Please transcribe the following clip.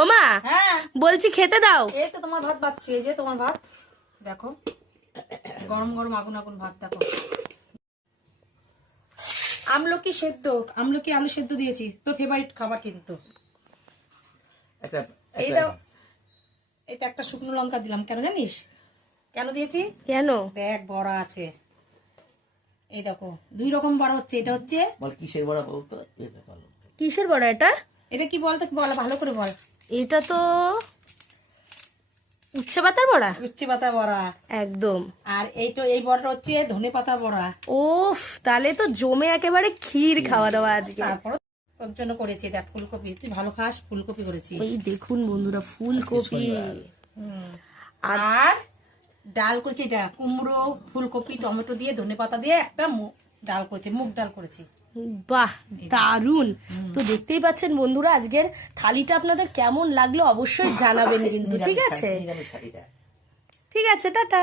ও মা, হ্যাঁ বলছি খেতে দাও। এই তো তোমার ভাত বাচ্ছি, এই যে তোমার ভাত দেখো, গরম গরম আগুন আগুন ভাত দেখো। আমলকি সেদ্ধ, আমলকি আলু সেদ্ধ দিয়েছি, তো ফেভারিট খাবার কিন্তু। এই দাও, এই তো একটা শুকনো লঙ্কা দিলাম, কেন জানিস কেন দিয়েছি? কেন? দেখ বড়া আছে, এই দেখো 2 রকম বড়া হচ্ছে। এটা হচ্ছে কিসের বড়া বলতো? কিসের বড়া এটা? এটা কি বলতো, বল ভালো করে বল। এটা তো উচ্ছে পাতার বড়া। উচ্ছে পাতা বড়া একদম। আর এই বড়াটা হচ্ছে ধনে পাতা বড়া। ওফ, তাহলে তো জমে একেবারে ক্ষীর খাওয়া দাওয়া আজকে। তারপর তোর জন্য করেছি দেখ ফুলকপি, তুই ভালো খাস, ফুলকপি করেছি। ওই দেখুন বন্ধুরা, ফুলকপি। আর ডাল করেছি, এটা কুমড়ো ফুলকপি টমেটো দিয়ে ধনে পাতা দিয়ে একটা ডাল করেছি, মুগ ডাল করেছি। বাহ, দারুন। তো দেখতেই পাচ্ছেন বন্ধুরা, আজকের থালিটা আপনাদের কেমন লাগলো অবশ্যই জানাবেন কিন্তু। ঠিক আছে, ঠিক আছে, টাটা।